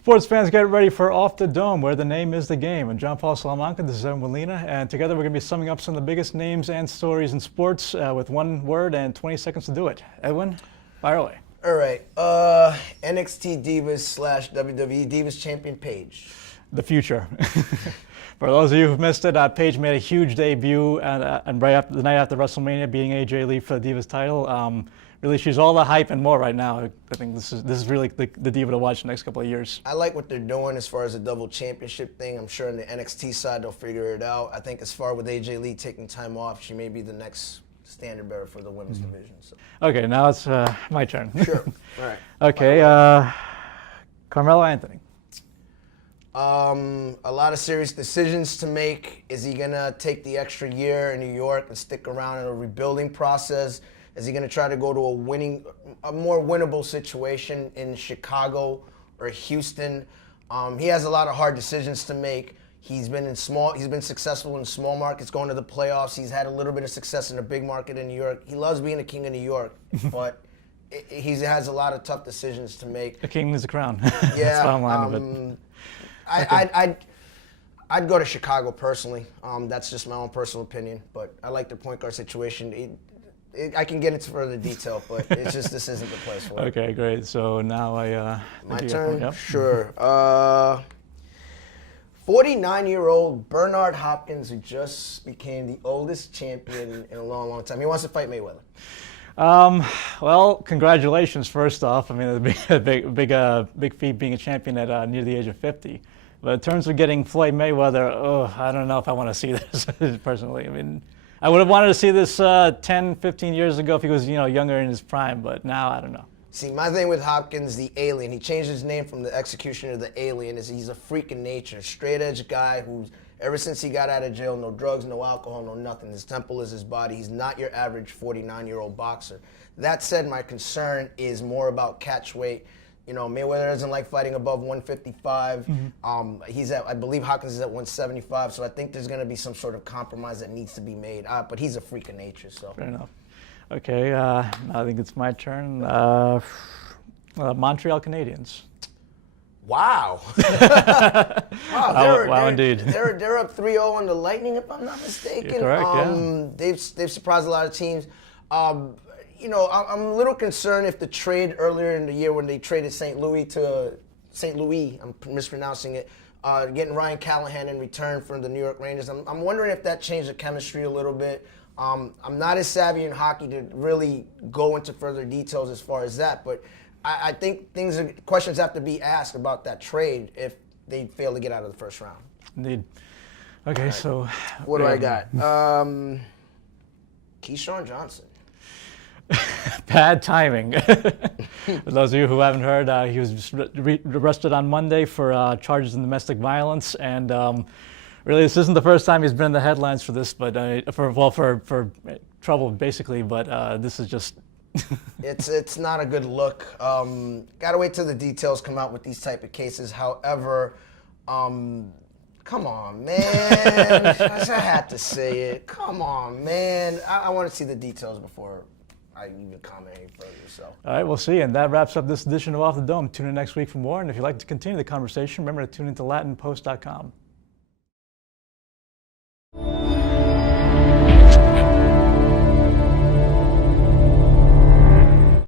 Sports fans, get ready for Off the Dome, where the name is the game. I'm John Paul Salamanca, this is Edwin Molina, and together we're going to be summing up some of the biggest names and stories in sports with one word and 20 seconds to do it. Edwin, fire away. All right. NXT Divas / WWE Divas Champion Paige. The future. For those of you who've missed it, Paige made a huge debut and right after the night after WrestleMania, beating AJ Lee for the Divas title. Really, she's all the hype and more right now. I think this is really the diva to watch the next couple of years. I like what they're doing as far as the double championship thing. I'm sure on the NXT side they'll figure it out. I think as far with AJ Lee taking time off, she may be the next standard bearer for the women's division. So. Okay, now it's my turn. Sure. All right. Okay, Carmelo Anthony. A lot of serious decisions to make. Is he gonna take the extra year in New York and stick around in a rebuilding process? Is he going to try to go to a more winnable situation in Chicago or Houston? He has a lot of hard decisions to make. He's been successful in small markets, going to the playoffs. He's had a little bit of success in a big market in New York. He loves being a king of New York, but he has a lot of tough decisions to make. A king is a crown. Yeah. Okay. I'd go to Chicago personally. That's just my own personal opinion, but I like the point guard situation. I can get into further detail, but it's just this isn't the place for it. Okay, great. So now my turn? Yep. Sure. 49-year-old Bernard Hopkins, who just became the oldest champion in a long, long time. He wants to fight Mayweather. Well, congratulations, first off. I mean, it's a big feat being a champion at near the age of 50. But in terms of getting Floyd Mayweather, I don't know if I want to see this personally. I mean, I would have wanted to see this 10, 15 years ago if he was, younger in his prime, but now I don't know. See, my thing with Hopkins, the alien, he changed his name from the executioner to the alien, is he's a freak in nature, straight edge guy who's, ever since he got out of jail, no drugs, no alcohol, no nothing. His temple is his body. He's not your average 49-year-old boxer. That said, my concern is more about catch weight. Mayweather doesn't like fighting above 155. Mm-hmm. I believe Hopkins is at 175, so I think there's going to be some sort of compromise that needs to be made. But he's a freak of nature, so. Fair enough. Okay, I think it's my turn. Montreal Canadiens. Wow. Wow, indeed. They're up 3-0 on the Lightning, if I'm not mistaken. You're correct, yeah. They've surprised a lot of teams. I'm a little concerned if the trade earlier in the year when they traded St. Louis, I'm mispronouncing it, getting Ryan Callahan in return from the New York Rangers. I'm wondering if that changed the chemistry a little bit. I'm not as savvy in hockey to really go into further details as far as that, but I think questions have to be asked about that trade if they fail to get out of the first round. Indeed. Okay, right. So what do I got? Keyshawn Johnson. Bad timing. For those of you who haven't heard, he was just arrested on Monday for charges in domestic violence, and really this isn't the first time he's been in the headlines for this, but for trouble basically. But this is just. It's not a good look. Gotta wait till the details come out with these type of cases. However, come on, man. I had to say it. Come on, man. I want to see the details before I even comment any further. So. All right, we'll see. And that wraps up this edition of Off the Dome. Tune in next week for more. And if you'd like to continue the conversation, remember to tune into LatinPost.com.